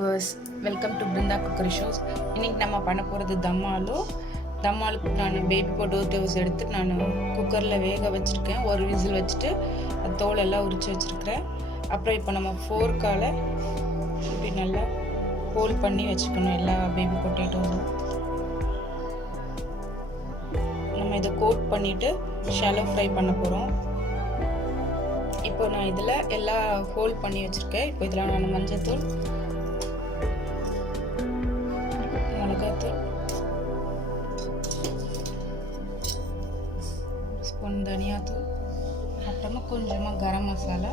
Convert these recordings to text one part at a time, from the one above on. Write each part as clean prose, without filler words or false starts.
viewers, welcome to Brinda Cookery Shows. இன்னைக்கு நம்ம பண்ண போறது தம் ஆலு. தம் ஆலுக்கு நான் பேபி பொட்டேட்டோ டோஸ் எடுத்து நான் குக்கர்ல வேக வச்சிருக்கேன். ஒரு விசில் வச்சிட்டு அது தோல் எல்லாம் உரிச்சு வச்சிருக்கேன். அப்புறம் இப்போ நம்ம ஃபோர்க்கால இப்படி நல்லா ஹோல் பண்ணி வச்சுக்கணும் எல்லா பேபி பொட்டேட்டோவும். நம்ம இதை கோட் பண்ணிட்டு ஷாலோ ஃப்ரை பண்ண போறோம். இப்போ நான் இதில் எல்லாம் ஹோல் பண்ணி வச்சுருக்கேன். இப்போ இதில் நான் மஞ்சள்தூள், மிளகாத்தூள், ஸ்பூன் தனியாத்தூள், அப்புறமா கொஞ்சமாக கரம் மசாலா.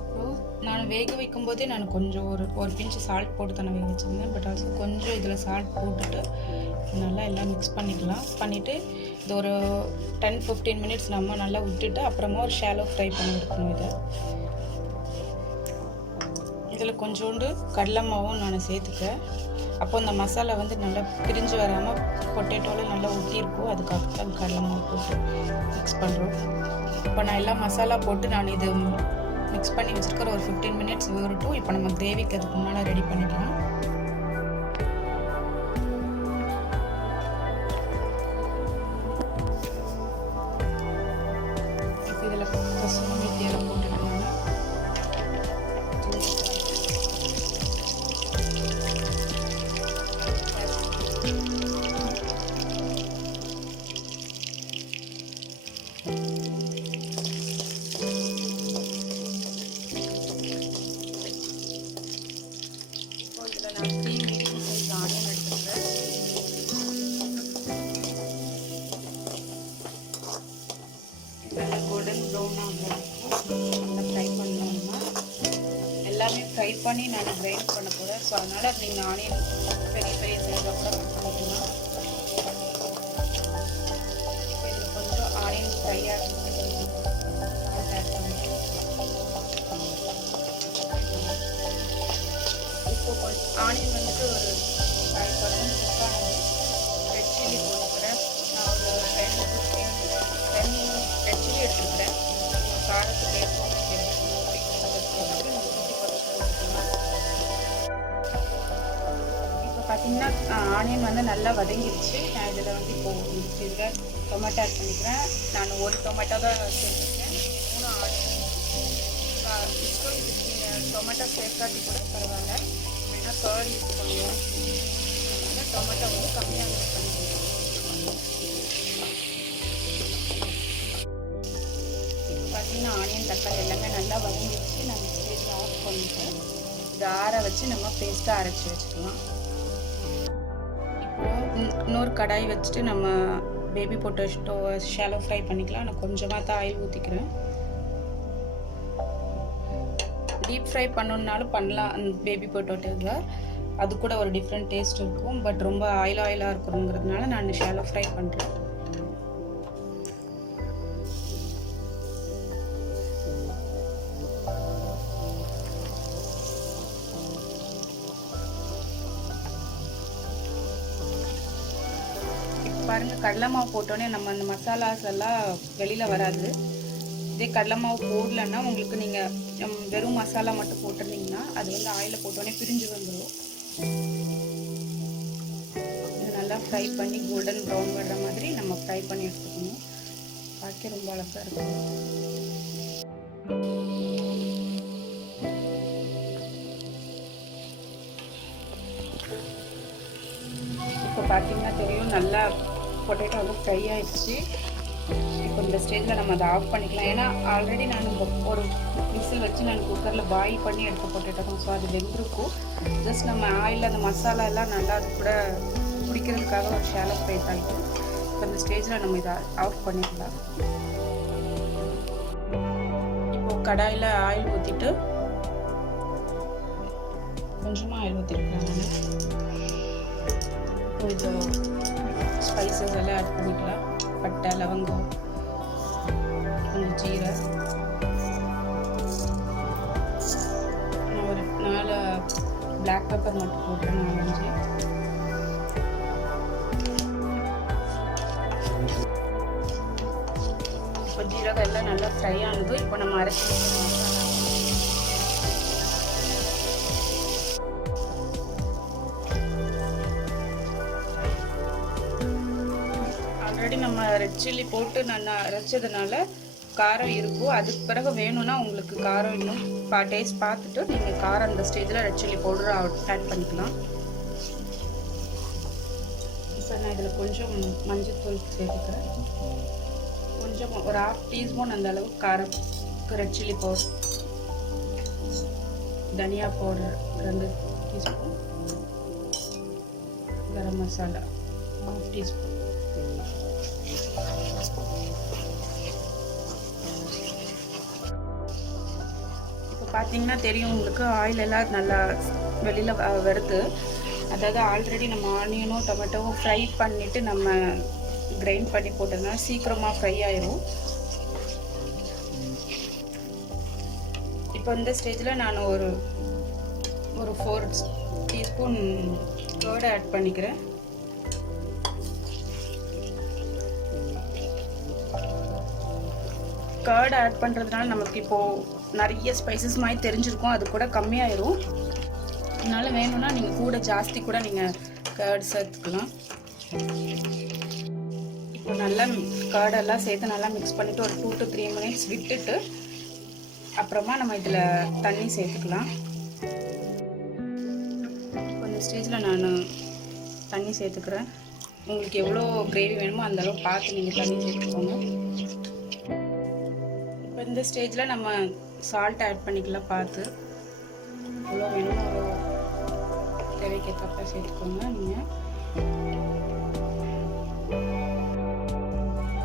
அப்புறம் நான் வேக வைக்கும் போதே நான் கொஞ்சம் ஒரு பிஞ்சு சால்ட் போட்டு தானே வேக வச்சுருந்தேன். பட் ஆல்சோ கொஞ்சம் இதில் சால்ட் போட்டுட்டு நல்லா எல்லாம் மிக்ஸ் பண்ணிக்கலாம். பண்ணிவிட்டு இது ஒரு 10-15 மினிட்ஸ் நம்ம நல்லா விட்டுட்டு அப்புறமா ஒரு ஷாலோ ஃப்ரை பண்ணி எடுக்கணும். இதில் கொஞ்சோண்டு கடலை மாவும் நான் சேர்த்துக்கிறேன். அப்போ இந்த மசாலா வந்து நல்லா பிரிஞ்சு வராமல் பொட்டேட்டோவில் நல்லா ஒட்டியிருக்கும். அதுக்காக தான் கடலை மாவு போட்டு மிக்ஸ் பண்ணுறோம். இப்போ நான் எல்லாம் மசாலா போட்டு நான் இது மிக்ஸ் பண்ணி வச்சுருக்கிற ஒரு 15 மினிட்ஸ் ஊறட்டும். இப்போ நம்ம கிரேவிக்கு அதுக்கு முன்னால் ரெடி பண்ணிக்கலாம். இதில் கசூரி மேத்தியெல்லாம் போட்டுக்கலாம். இப்போ இதில் நான் 3 மீடியம் சைஸ் ஆனியன் எடுத்துக்கிறேன். இதெல்லாம் கோல்டன் ப்ரௌன் ஆகும். நல்லா ஃப்ரை பண்ணணும்னா எல்லாமே ஃப்ரை பண்ணி நான் கிரைண்ட் பண்ண போகிறேன். ஸோ அதனால் நீங்கள் ஆனியன் பெரிய பெரிய சைஸாக கூட கட் பண்ணிக்கலாம். இப்போ இதில் கொஞ்சம் ஆனியன் ஃப்ரை ஆகும் ஆட் பண்ணிக்கலாம். இப்போ கொஞ்சம் ஆனியன் வந்துட்டு ஒரு 5% குக் ஆனது ரெட் சில்லி போட்டுக்கிறேன். நான் ஒரு 10 ரெட் சில்லி எடுத்துக்கிறேன். காரத்துக்கு ஏற்ப இப்போ பார்த்தீங்கன்னா ஆனியன் வந்து நல்லா வதங்கிடுச்சு. நான் இதில் வந்து இப்போ இதில் டொமேட்டோ ஆட் பண்ணிக்கிறேன். நான் ஒரு டொமேட்டோ தான் சேர்த்துருக்கேன். 3 ஆனியன். இப்போ இதுக்கு நீங்கள் டொமேட்டோ சேர்க்காட்டி கூட பரவாயில்ல, வேணால் கர்ட் யூஸ் பண்ணுவோம். அதனால் டொமேட்டோ வந்து கம்மியாக யூஸ் பண்ணிக்கலாம். பார்த்தீங்கன்னா ஆனியன் தக்காளி எல்லாமே நல்லா வதங்கிடுச்சு. நம்ம ஸ்டேஜில் ஆஃப் பண்ணிட்டு இதை ஆற வச்சு நம்ம பேஸ்ட்டாக அரைச்சி வச்சுக்கலாம். இப்போது இன்னொரு கடாய் வச்சுட்டு நம்ம பேபி பொட்டேட்டோ ஷாலோ ஃப்ரை பண்ணிக்கலாம். நான் கொஞ்சமாக தான் ஆயில் ஊற்றிக்கிறேன். டீப் ஃப்ரை பண்ணணுன்னாலும் பண்ணலாம் அந்த பேபி பொட்டேட்டோவில். அது கூட ஒரு டிஃப்ரெண்ட் டேஸ்ட் இருக்கும். பட் ரொம்ப ஆயிலாக இருக்கணுங்கிறதுனால நான் ஷாலோ ஃப்ரை பண்ணுறேன். பாருங்கள், கடலை மாவு போட்டோன்னே நம்ம அந்த மசாலாஸ் எல்லாம் வெளியில் வராது. இதே கடலை மாவு போடலன்னா உங்களுக்கு நீங்கள் வெறும் மசாலா மட்டும் போட்டிருந்தீங்கன்னா அது வந்து ஆயிலில் போட்டோன்னே பிரிஞ்சு வந்துடும். இது நல்லா ஃப்ரை பண்ணி கோல்டன் ப்ரௌன் வர்ற மாதிரி நம்ம ஃப்ரை பண்ணி எடுத்துக்கணும். பார்க்க ரொம்ப அழகாக இருக்கும். இப்போ பார்த்தீங்கன்னா தெரியும், நல்லா பொட்டேட்டோ வந்து ஃப்ரை ஆகிடுச்சு. இப்போ இந்த ஸ்டேஜில் நம்ம அதை ஆஃப் பண்ணிக்கலாம். ஏன்னா ஆல்ரெடி நான் ஒரு விசில் வச்சு நான் குக்கரில் பாயில் பண்ணி எடுத்த பொட்டேட்டோ தான். ஸோ அது வெந்திருக்கும். ஜஸ்ட் நம்ம ஆயிலில் அந்த மசாலா எல்லாம் நல்லா அது கூட பிடிக்கிறதுக்காக ஒரு ஷாலோ ஃப்ரை ஆகிடும். இப்போ இந்த ஸ்டேஜில் நம்ம இதை ஆஃப் பண்ணிக்கலாம். இப்போது கடாயில் ஆயில் ஊற்றிட்டு கொஞ்சமாக ஆயில் ஊற்றிருக்கேன் நான். இப்போ இது ஸ்பைசஸ் எல்லாம் ஆட் பண்ணிக்கலாம். பட்டை, லவங்கம், கொஞ்சம் ஜீரை, நான் ஒரு 4 பிளாக் பெப்பர் மட்டும் போட்டுறேன். 4-5. இப்போ ஜீரகம் எல்லாம் நல்லா ஃப்ரை ஆனது. இப்போ நம்ம அரைச்சி மசாலா ரெட் சில்லி போட்டு நான் அரைச்சதுனால காரம் இருக்கும். அதுக்கு பிறகு வேணும்னா உங்களுக்கு காரம் இன்னும் டேஸ்ட் பார்த்துட்டு நீங்கள் காரம் அந்த ஸ்டேஜில் ரெட் சில்லி பவுடர் ஆட் பண்ணிக்கலாம். இப்போ நான் இதில் கொஞ்சம் மஞ்சள்தூள் சேர்த்துக்கிறேன். கொஞ்சம் ஒரு 1/2 டீஸ்பூன் அந்த அளவுக்கு காரம் ரெட் சில்லி பவுடர், தனியா powder 2 teaspoon, garam masala 1/2 teaspoon. இப்போ பார்த்தீங்கன்னா தெரியும் உங்களுக்கு ஆயில் எல்லாம் நல்லா வெளியில் வருது. அதாவது ஆல்ரெடி நம்ம ஆனியனும் டொமேட்டோவும் ஃப்ரை பண்ணிவிட்டு நம்ம கிரைண்ட் பண்ணி போட்டதுனால சீக்கிரமாக ஃப்ரை ஆயிரும். இப்போ இந்த ஸ்டேஜில் நான் ஒரு 4 டீஸ்பூன் கர்ட் ஆட் பண்ணிக்கிறேன். கர்ட் ஆட் பண்ணுறதுனால நமக்கு இப்போது நிறைய ஸ்பைசஸ் மாதிரி தெரிஞ்சிருக்கும், அது கூட கம்மியாயிரும். அதனால வேணும்னா நீங்கள் கூட ஜாஸ்தி கூட நீங்கள் கர்ட் சேர்த்துக்கலாம். இப்போ நல்லா கர்டெல்லாம் சேர்த்து நல்லா மிக்ஸ் பண்ணிவிட்டு ஒரு 2 to 3 minutes விட்டுட்டு அப்புறமா நம்ம இதில் தண்ணி சேர்த்துக்கலாம். இப்போ இந்த ஸ்டேஜில் நான் தண்ணி சேர்த்துக்கிறேன். உங்களுக்கு எவ்வளோ கிரேவி வேணுமோ அந்த அளவு பார்த்து நீங்கள் தண்ணி சேர்த்துக்கோங்க. இப்போ இந்த ஸ்டேஜில் நம்ம சால்ட் ஆட் பண்ணிக்கலாம். பார்த்து எவ்வளோ வேணுமோ அவ்வளோ தேவைக்கேற்றப்ப சேர்த்துக்கோங்க. நீங்கள்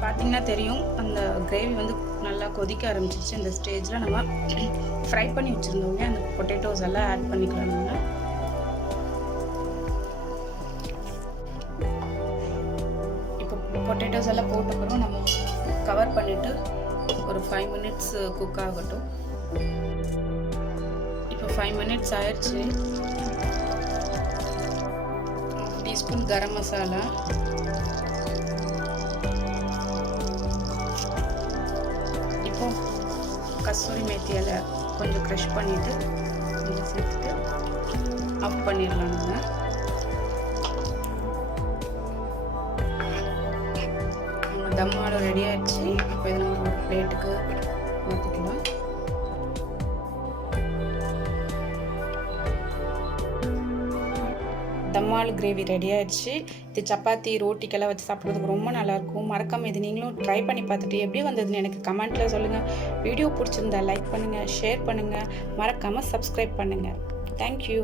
பார்த்தீங்கன்னா தெரியும் அந்த கிரேவி வந்து நல்லா கொதிக்க ஆரம்பிச்சிருச்சு. இந்த ஸ்டேஜில் நம்ம ஃப்ரை பண்ணி வச்சுருந்தோங்க அந்த பொட்டேட்டோஸ் எல்லாம் ஆட் பண்ணிக்கலாம். நம்ம இப்போ பொட்டேட்டோஸ் எல்லாம் போட்டப்பறம் நம்ம கவர் பண்ணிவிட்டு ஒரு 5 minutes குக் ஆகட்டும். இப்போ 5 minutes ஆயிடுச்சு. 1/2 டீஸ்பூன் கரம் மசாலா, இப்போ கஸ்தூரி மேத்தி இலை கொஞ்சம் க்ரஷ் பண்ணிவிட்டு இதை சேர்த்துட்டு ஆஃப் பண்ணிடலாம். நம்ம தம் ஆலு ரெடி ஆகிடுச்சு. இப்போ இதை நம்ம ஒரு பிளேட்டுக்கு மாற்றிக்கலாம். தம் ஆலு கிரேவி ரெடி ஆயிடுச்சு. இது சப்பாத்தி ரோட்டிக்கெல்லாம் வச்சு சாப்பிட்றதுக்கு ரொம்ப நல்லாயிருக்கும். மறக்காமல் இது நீங்களும் ட்ரை பண்ணி பார்த்துட்டு எப்படி வந்ததுன்னு எனக்கு கமெண்ட்டில் சொல்லுங்கள். வீடியோ பிடிச்சிருந்தா லைக் பண்ணுங்கள், ஷேர் பண்ணுங்கள், மறக்காமல் சப்ஸ்கிரைப் பண்ணுங்கள். தேங்க்யூ.